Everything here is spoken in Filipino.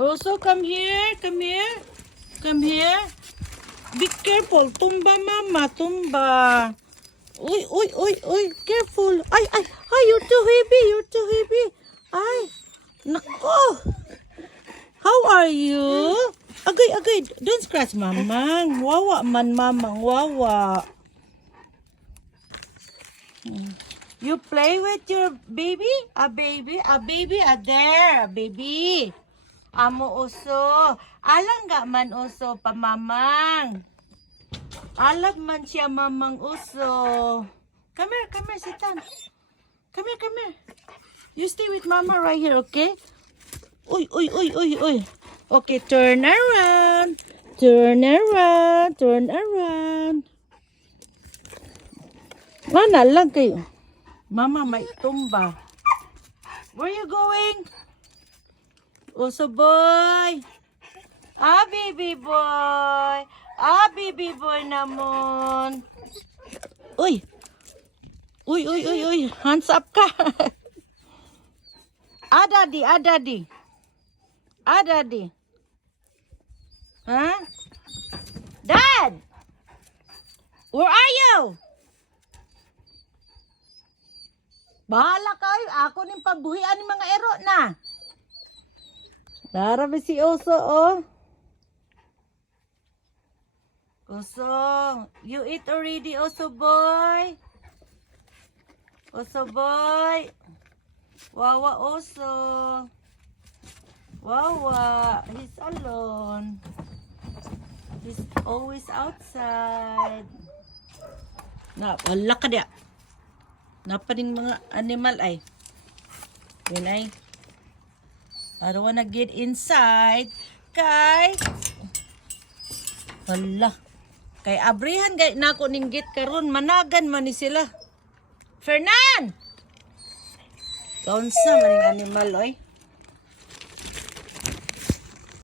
Also, come here. Come here. Come here. Be careful. Tumba, mama. Tumba. Uy, uy, uy, uy. Careful. Ay, ay. Ay, you're too heavy. You're too heavy. Ay. Nako. How are you? Agay, agay. Don't scratch, mamang. Wawa man, mamang. Wawa. You play with your baby? A baby? A baby? A there. A baby. Amo uso. Alang ga man uso pa mamang. Alag man siya mamang uso. Come here, sit down. Come here. You stay with mama right here, okay? Uy, uy, uy, uy, uy. Okay, turn around. Turn around. Turn around. Mana lang kayo. Mama may tumba. Where you going? Uso boy. Ah, baby boy. Ah, baby boy namon. Uy. Uy, uy, uy, uy. Hands up ka. Ah, daddy, ah, daddy. Ah, daddy. Huh? Dad! Where are you? Bahala kayo. Ako ning pabuhian ng mga ero na. Darabi si Oso, oh. Oso, you eat already, Oso boy? Oso boy? Wawa, Oso. Wawa, he's alone. He's always outside. Na, wala ka dia. Napaning mga animal ay. Yun ay. I don't wanna get inside. Kay. Wala. Kay abrihan kay nako ning gate karon managan man ni sila. Fernan! Kaunsa maning animal oy.